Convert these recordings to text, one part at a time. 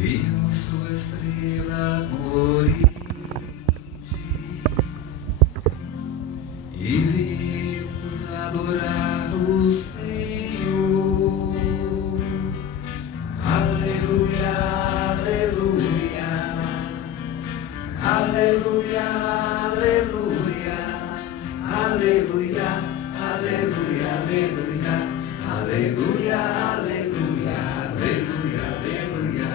Vimos sua estrela no Oriente e vimos adorar o Senhor. Aleluia, aleluia, aleluia, aleluia, aleluia, aleluia, aleluia, aleluia, aleluia, aleluia,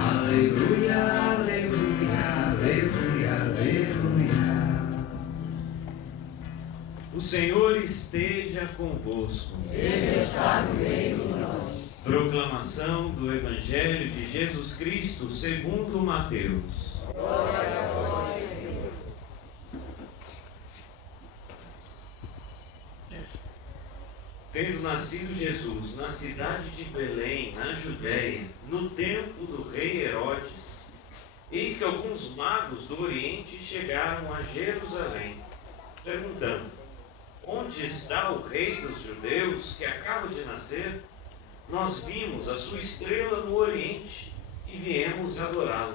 aleluia, aleluia, aleluia, aleluia. O Senhor esteja convosco. Ele está no meio de nós. Proclamação do Evangelho de Jesus Cristo segundo Mateus. Glória a vós, Senhor. Tendo nascido Jesus na cidade de Belém, na Judéia, no tempo do rei Herodes, eis que alguns magos do Oriente chegaram a Jerusalém, perguntando: onde está o rei dos judeus que acaba de nascer? Nós vimos a sua estrela no Oriente e viemos adorá-lo.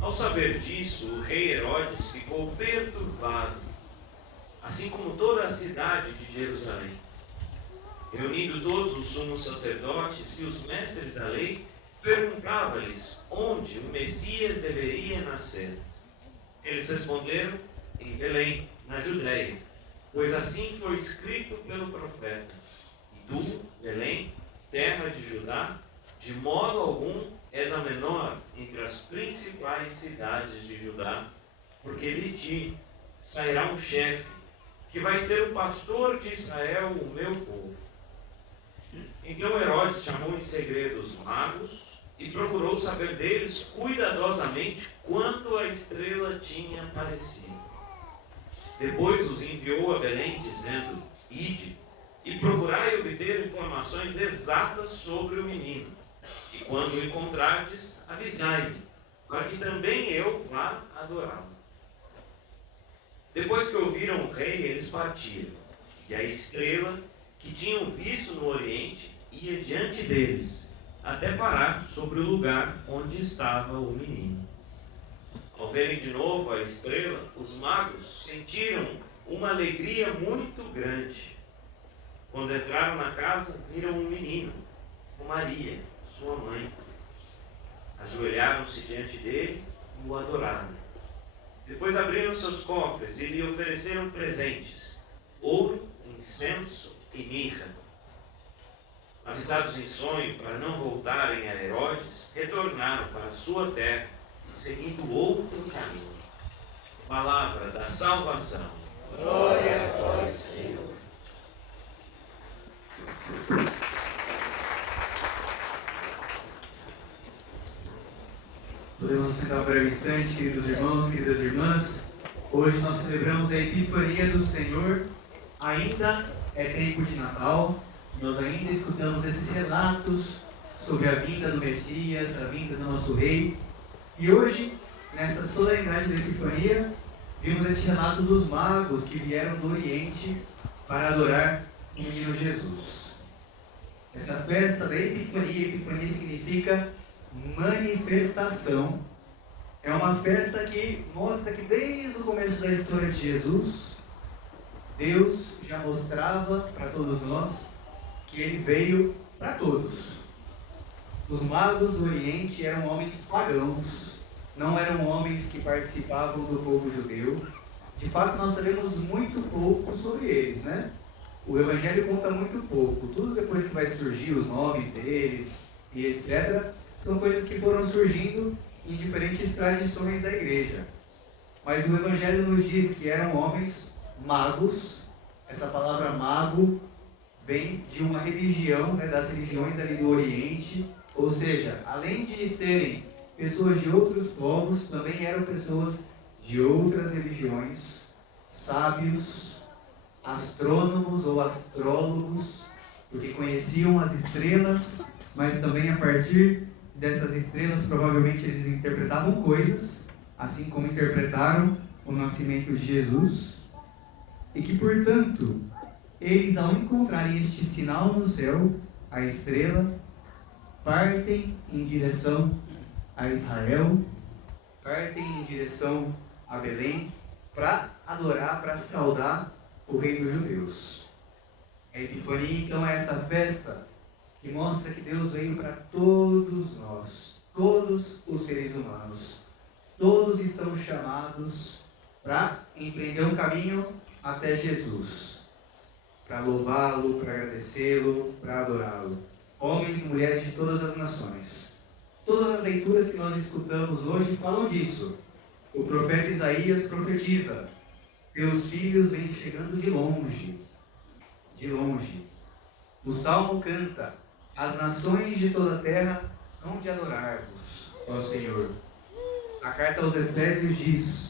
Ao saber disso, o rei Herodes ficou perturbado, assim como toda a cidade de Jerusalém. Reunindo todos os sumos sacerdotes e os mestres da lei, perguntava-lhes onde o Messias deveria nascer. Eles responderam: em Belém, na Judéia, pois assim foi escrito pelo profeta: e tu, Belém, terra de Judá, de modo algum és a menor entre as principais cidades de Judá, porque de ti sairá um chefe, que vai ser o pastor de Israel, o meu povo. Então Herodes chamou em segredo os magos e procurou saber deles cuidadosamente quanto a estrela tinha aparecido. Depois os enviou a Belém, dizendo: ide e procurai obter informações exatas sobre o menino, e quando o encontrardes, avisai-me, para que também eu vá adorá-lo. Depois que ouviram o rei, eles partiram, e a estrela que tinham visto no Oriente ia diante deles, até parar sobre o lugar onde estava o menino. Ao verem de novo a estrela, os magos sentiram uma alegria muito grande. Quando entraram na casa, viram um menino, com Maria, sua mãe. Ajoelharam-se diante dele e o adoraram. Depois abriram seus cofres e lhe ofereceram presentes: ouro, incenso e mirra. Avisados em sonho para não voltarem a Herodes, retornaram para a sua terra, seguindo outro caminho. Palavra da salvação. Glória a vós, Senhor. Podemos ficar um breve instante, queridos irmãos, queridas irmãs. Hoje nós celebramos a Epifania do Senhor. Ainda é tempo de Natal. Nós ainda escutamos esses relatos sobre a vinda do Messias, a vinda do nosso Rei. E hoje, nessa solenidade da Epifania, vimos este relato dos magos que vieram do Oriente para adorar o menino Jesus. Essa festa da Epifania significa manifestação. É uma festa que mostra que desde o começo da história de Jesus, Deus já mostrava para todos nós que Ele veio para todos. Os magos do Oriente eram homens pagãos, não eram homens que participavam do povo judeu. De fato, nós sabemos muito pouco sobre eles, né? O Evangelho conta muito pouco. Tudo depois que vai surgir os nomes deles e etc., são coisas que foram surgindo em diferentes tradições da igreja. Mas o Evangelho nos diz que eram homens magos. Essa palavra mago vem de uma religião, né, das religiões ali do Oriente. Ou seja, além de serem pessoas de outros povos, também eram pessoas de outras religiões, sábios, astrônomos ou astrólogos, porque conheciam as estrelas, mas também a partir dessas estrelas provavelmente eles interpretavam coisas, assim como interpretaram o nascimento de Jesus, e que, portanto, eles, ao encontrarem este sinal no céu, a estrela, partem em direção a Israel, partem em direção a Belém, para adorar, para saudar o rei dos judeus. A Epifania, então, é essa festa que mostra que Deus veio para todos nós, todos os seres humanos. Todos estão chamados para empreender um caminho até Jesus, para louvá-lo, para agradecê-lo, para adorá-lo. Homens e mulheres de todas as nações. Todas as leituras que nós escutamos hoje falam disso. O profeta Isaías profetiza: teus filhos vêm chegando de longe, de longe. O Salmo canta: as nações de toda a terra hão de adorar-vos, ó Senhor. A carta aos Efésios diz: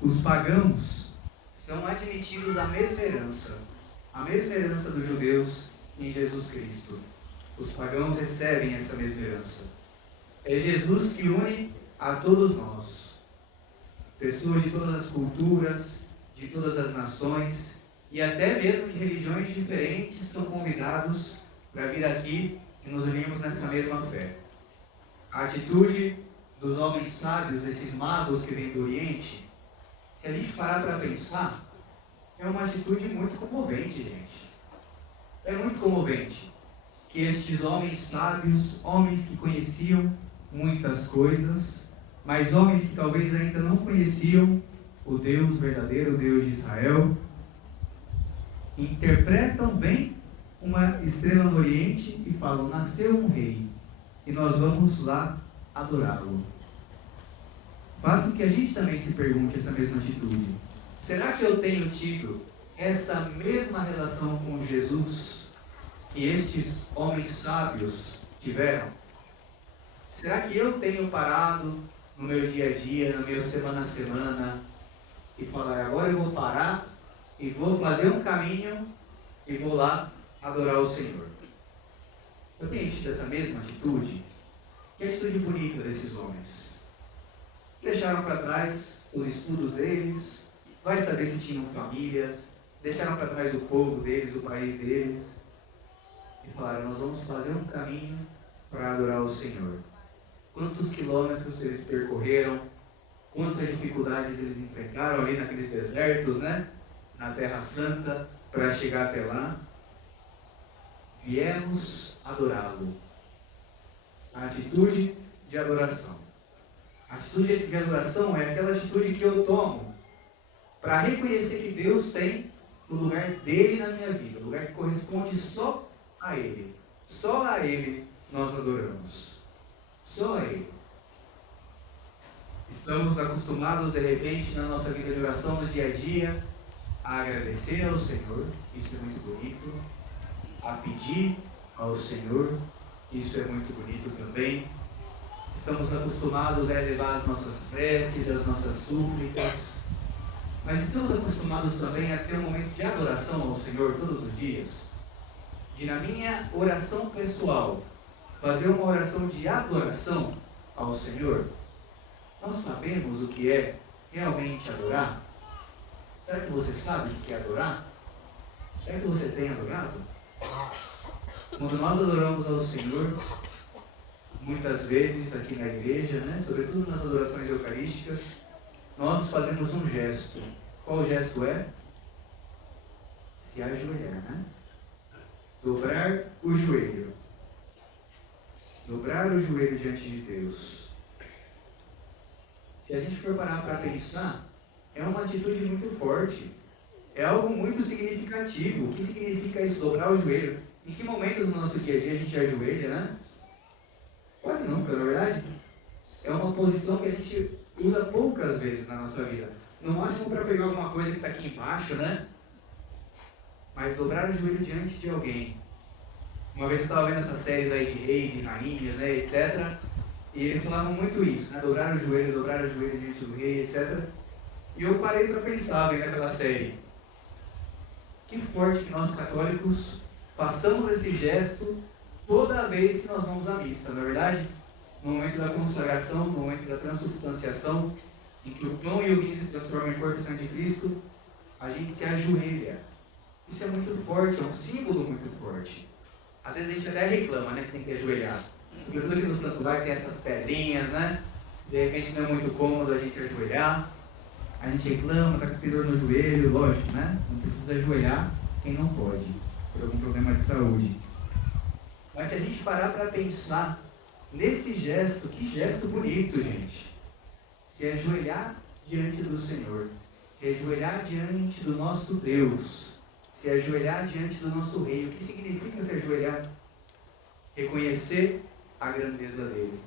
os pagãos são admitidos à mesma herança dos judeus em Jesus Cristo. Os pagãos recebem essa mesma herança. É Jesus que une a todos nós. Pessoas de todas as culturas, de todas as nações e até mesmo de religiões diferentes são convidados para vir aqui e nos unirmos nessa mesma fé. A atitude dos homens sábios, desses magos que vêm do Oriente, se a gente parar para pensar, é uma atitude muito comovente, gente. É muito comovente que estes homens sábios, homens que conheciam muitas coisas, mas homens que talvez ainda não conheciam o Deus verdadeiro, o Deus de Israel, interpretam bem uma estrela no Oriente e falam: nasceu um rei e nós vamos lá adorá-lo. Faz com que a gente também se pergunte essa mesma atitude. Será que eu tenho tido essa mesma relação com Jesus que estes homens sábios tiveram? Será que eu tenho parado no meu dia a dia, no meu semana a semana, e falar: agora eu vou parar e vou fazer um caminho e vou lá adorar o Senhor? Eu tenho tido essa mesma atitude? Que atitude bonita desses homens. Deixaram para trás os estudos deles, vai saber se tinham famílias, deixaram para trás o povo deles, o país deles, e falaram: nós vamos fazer um caminho para adorar o Senhor. Quantos quilômetros eles percorreram, quantas dificuldades eles enfrentaram ali naqueles desertos, né? Na Terra Santa, para chegar até lá. Viemos adorá-lo. A atitude de adoração. A atitude de adoração é aquela atitude que eu tomo para reconhecer que Deus tem o lugar dele na minha vida, o lugar que corresponde só a Ele. Só a Ele nós adoramos. Só a Ele. Estamos acostumados, de repente, na nossa vida de oração, no dia a dia, a agradecer ao Senhor, isso é muito bonito, a pedir ao Senhor, isso é muito bonito também. Estamos acostumados a elevar as nossas preces, as nossas súplicas, mas estamos acostumados também a ter um momento de adoração ao Senhor todos os dias, de, na minha oração pessoal, fazer uma oração de adoração ao Senhor. Nós sabemos o que é realmente adorar? Será que você sabe o que é adorar? Será que você tem adorado? Quando nós adoramos ao Senhor, muitas vezes aqui na igreja, né, sobretudo nas adorações eucarísticas, nós fazemos um gesto. Qual gesto é? Se ajoelhar, né? Dobrar o joelho. Dobrar o joelho diante de Deus. Se a gente for parar para pensar, é uma atitude muito forte. É algo muito significativo. O que significa isso, dobrar o joelho? Em que momentos no nosso dia a dia a gente ajoelha, né? Quase nunca, na verdade. É uma posição que a gente usa poucas vezes na nossa vida. No máximo para pegar alguma coisa que está aqui embaixo, né? Mas dobrar o joelho diante de alguém. Uma vez eu estava vendo essas séries aí de reis, de rainhas, né, etc. E eles falavam muito isso, né? Dobrar o joelho diante do rei, etc. E eu parei para pensar vendo aquela série. Que forte que nós católicos façamos esse gesto toda vez que nós vamos à missa, não é verdade? No momento da consagração, no momento da transubstanciação, em que o pão e o vinho se transformam em corpo e sangue de Cristo, a gente se ajoelha. Isso é muito forte, é um símbolo muito forte. Às vezes a gente até reclama, né, que tem que ajoelhar. Sobretudo aqui no santuário tem essas pedrinhas, né? De repente não é muito cômodo a gente ajoelhar. A gente reclama, está com dor no joelho, lógico, né? Não precisa ajoelhar quem não pode, por algum problema de saúde. Mas se a gente parar para pensar nesse gesto, que gesto bonito, gente. Se ajoelhar diante do Senhor, se ajoelhar diante do nosso Deus, se ajoelhar diante do nosso Rei. O que significa se ajoelhar? Reconhecer a grandeza dele.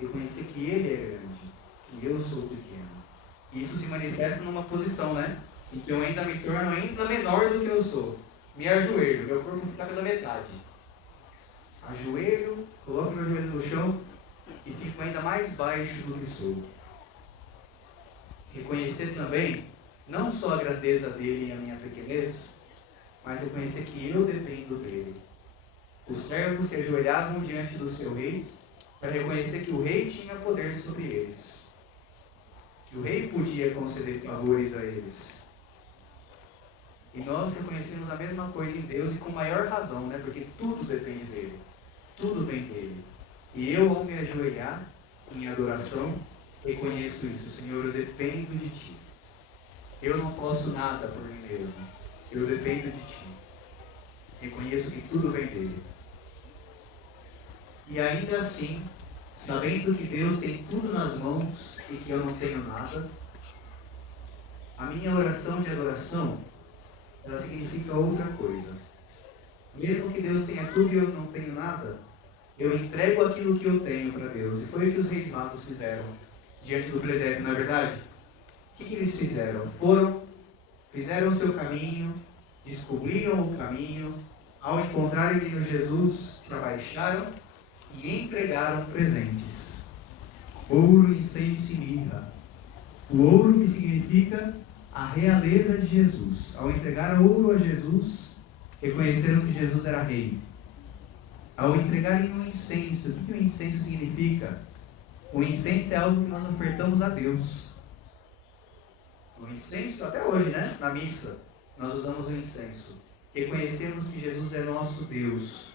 Reconhecer que ele é grande, que eu sou pequeno. E isso se manifesta numa posição, né? Em que eu ainda me torno ainda menor do que eu sou. Me ajoelho, meu corpo fica pela metade. Ajoelho, coloco meu joelho no chão e fico ainda mais baixo do que sou. Reconhecer também, não só a grandeza dele e a minha pequenez, mas reconhecer que eu dependo dele. Os servos se ajoelhavam diante do seu rei para reconhecer que o rei tinha poder sobre eles. Que o rei podia conceder favores a eles. E nós reconhecemos a mesma coisa em Deus e com maior razão, né? Porque tudo depende dele. Tudo vem dele. E eu, ao me ajoelhar em adoração, reconheço isso. Senhor, eu dependo de Ti. Eu não posso nada por mim mesmo. Eu dependo de Ti. Reconheço que tudo vem dele. E ainda assim, sabendo que Deus tem tudo nas mãos e que eu não tenho nada, a minha oração de adoração, ela significa outra coisa. Mesmo que Deus tenha tudo e eu não tenho nada, eu entrego aquilo que eu tenho para Deus. E foi o que os reis magos fizeram diante do presépio, não é verdade? O que eles fizeram? Fizeram o seu caminho, descobriram o caminho, ao encontrarem Menino Jesus, se abaixaram e entregaram presentes. Ouro, incenso e mirra. O ouro que significa a realeza de Jesus. Ao entregar ouro a Jesus, reconheceram que Jesus era rei. Ao entregarem um incenso, o que o incenso significa? O incenso é algo que nós ofertamos a Deus. O incenso, até hoje, né? Na missa, nós usamos o incenso. Reconhecemos que Jesus é nosso Deus.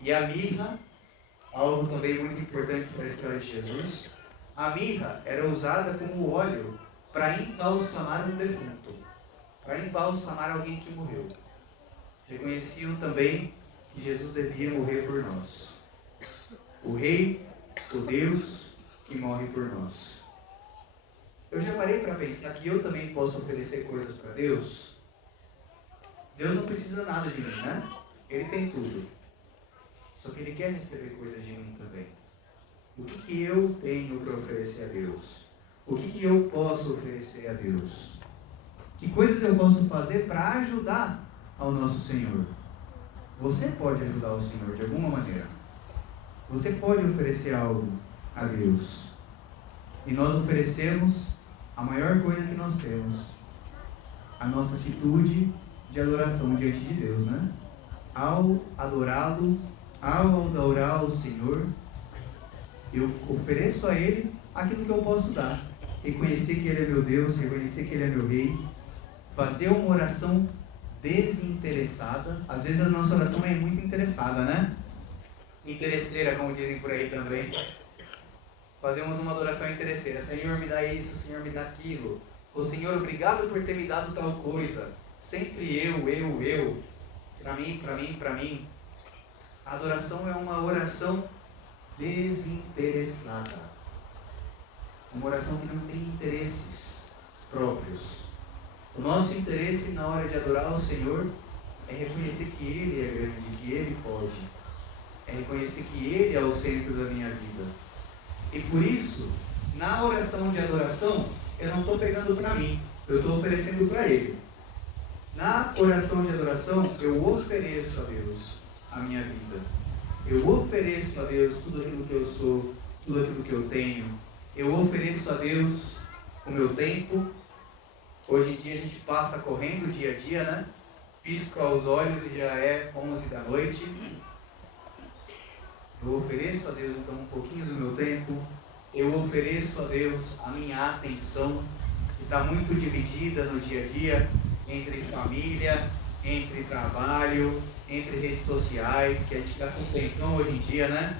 E a mirra, algo também muito importante para a história de Jesus, a mirra era usada como óleo para embalsamar um defunto, para embalsamar alguém que morreu. Reconheciam também que Jesus devia morrer por nós. O Rei, o Deus que morre por nós. Eu já parei para pensar que eu também posso oferecer coisas para Deus? Deus não precisa nada de mim, né? Ele tem tudo. Só que Ele quer receber coisas de mim também. O que eu tenho para oferecer a Deus? O que eu posso oferecer a Deus? Que coisas eu posso fazer para ajudar ao nosso Senhor? Você pode ajudar o Senhor de alguma maneira. Você pode oferecer algo a Deus. E nós oferecemos a maior coisa que nós temos. A nossa atitude de adoração diante de Deus, né? Ao adorá-lo, ao adorar o Senhor, eu ofereço a Ele aquilo que eu posso dar. Reconhecer que Ele é meu Deus, reconhecer que Ele é meu Rei. Fazer uma oração desinteressada. Às vezes a nossa oração é muito interessada, né? Interesseira, como dizem por aí também. Fazemos uma adoração interesseira. Senhor, me dá isso, Senhor, me dá aquilo. Ô Senhor, obrigado por ter me dado tal coisa. Sempre eu. Para mim. A adoração é uma oração desinteressada. Uma oração que não tem interesses próprios. O nosso interesse na hora de adorar o Senhor é reconhecer que Ele é grande, que Ele pode. É reconhecer que Ele é o centro da minha vida. E por isso, na oração de adoração, eu não estou pegando para mim, eu estou oferecendo para Ele. Na oração de adoração, eu ofereço a Deus a minha vida. Eu ofereço a Deus tudo aquilo que eu sou, tudo aquilo que eu tenho. Eu ofereço a Deus o meu tempo. Hoje em dia a gente passa correndo dia a dia, né? Pisco aos olhos e já é 11 da noite. Eu ofereço a Deus então um pouquinho do meu tempo. Eu ofereço a Deus a minha atenção, que está muito dividida no dia a dia, entre família, entre trabalho, entre redes sociais, que a gente gasta um tempão hoje em dia, né?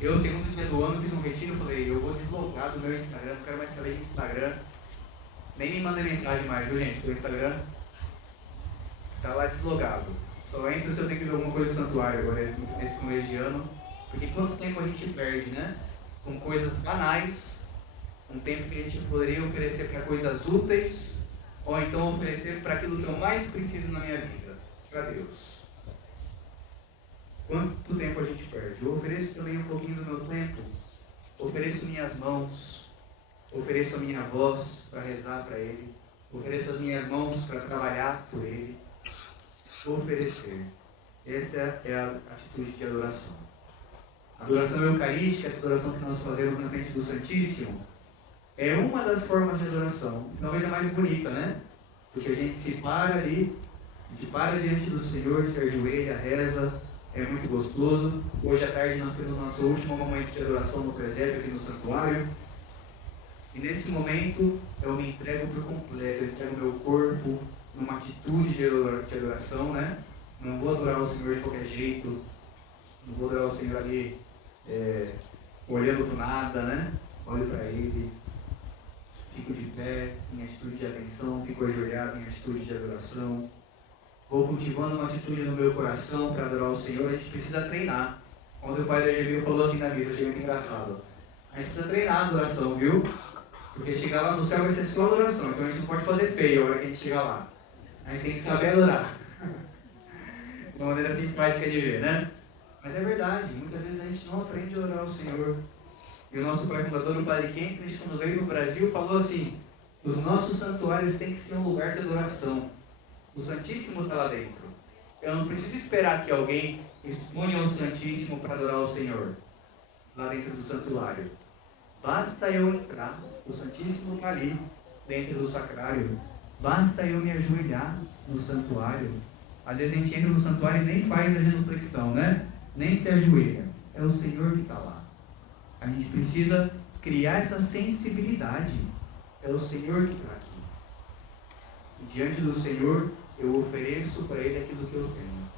Eu, segundo dia do ano, fiz um retiro e falei, eu vou deslogar do meu Instagram, não quero mais saber de Instagram. Nem me mandem mensagem mais, viu gente? O Instagram tá lá deslogado. Só entra se eu tenho que ver alguma coisa do santuário agora, nesse começo de ano. Porque quanto tempo a gente perde, né? Com coisas banais, um tempo que a gente poderia oferecer para coisas úteis, ou então oferecer para aquilo que eu mais preciso na minha vida, para Deus. Quanto tempo a gente perde? Eu ofereço também um pouquinho do meu tempo, ofereço minhas mãos, ofereço a minha voz para rezar para Ele, ofereço as minhas mãos para trabalhar por Ele. Oferecer. Essa é a atitude de adoração. A adoração eucarística, essa adoração que nós fazemos na frente do Santíssimo, é uma das formas de adoração. Talvez a mais bonita, né? Porque a gente se para ali, a gente para diante do Senhor, se ajoelha, reza, é muito gostoso. Hoje à tarde nós temos nosso último momento de adoração no presépio, aqui no santuário. E nesse momento eu me entrego por completo, eu entrego meu corpo numa atitude de adoração, né? Não vou adorar o Senhor de qualquer jeito, não vou adorar o Senhor ali olhando para nada, né? Olho para Ele, fico de pé em atitude de atenção, fico ajoelhado em atitude de adoração. Vou cultivando uma atitude no meu coração para adorar o Senhor. A gente precisa treinar. Ontem o Padre Egemil falou assim na missa, achei muito engraçado. A gente precisa treinar a adoração, viu? Porque chegar lá no céu vai ser só adoração, então a gente não pode fazer feio a hora que a gente chegar lá. A gente tem que saber adorar. De uma maneira simpática de ver, né? Mas é verdade, muitas vezes a gente não aprende a orar ao Senhor. E o nosso pai fundador, o Padre Kempis, quando veio no Brasil, falou assim: os nossos santuários têm que ser um lugar de adoração. O Santíssimo está lá dentro. Eu não preciso esperar que alguém exponha o Santíssimo para adorar o Senhor lá dentro do santuário. Basta eu entrar, o Santíssimo está ali dentro do sacrário. Basta eu me ajoelhar no santuário. Às vezes a gente entra no santuário e nem faz a genuflexão, né? Nem se ajoelha. É o Senhor que está lá. A gente precisa criar essa sensibilidade. É o Senhor que está aqui. E diante do Senhor, eu ofereço para Ele aquilo que eu tenho.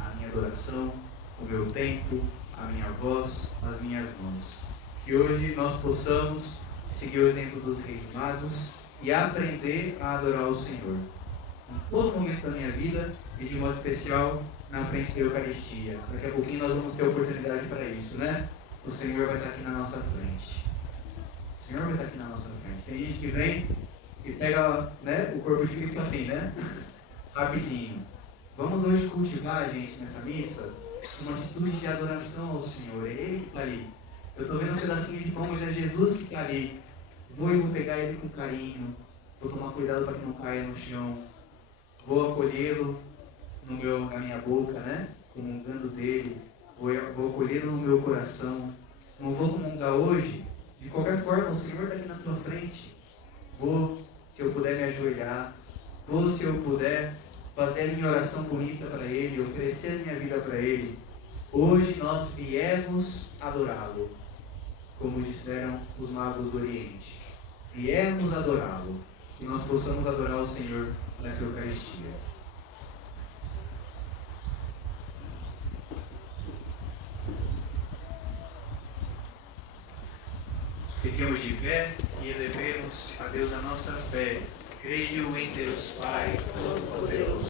A minha adoração, o meu tempo, a minha voz, as minhas mãos. Que hoje nós possamos seguir o exemplo dos Reis Magos e aprender a adorar o Senhor. Em todo momento da minha vida e de modo especial na frente da Eucaristia. Daqui a pouquinho nós vamos ter oportunidade para isso, né? O Senhor vai estar aqui na nossa frente. O Senhor vai estar aqui na nossa frente. Tem gente que vem e pega, né, o corpo de Cristo assim, né? Rapidinho. Vamos hoje cultivar, gente, nessa missa, uma atitude de adoração ao Senhor. É Ele que está ali. Eu estou vendo um pedacinho de pão, mas é Jesus que está ali. Vou pegar Ele com carinho. Vou tomar cuidado para que não caia no chão. Vou acolhê-lo na minha boca, né? Comungando dele. Vou acolhê-lo no meu coração. Não vou comungar hoje. De qualquer forma, o Senhor está aqui na tua frente. Vou, se eu puder me ajoelhar. Vou, se eu puder, fazer a minha oração bonita para Ele, oferecer a minha vida para Ele. Hoje nós viemos adorá-lo, como disseram os magos do Oriente. Viemos adorá-lo. Que nós possamos adorar o Senhor nessa Eucaristia. Fiquemos de pé e elevemos a Deus a nossa fé. Creio em Deus Pai Todo-Poderoso,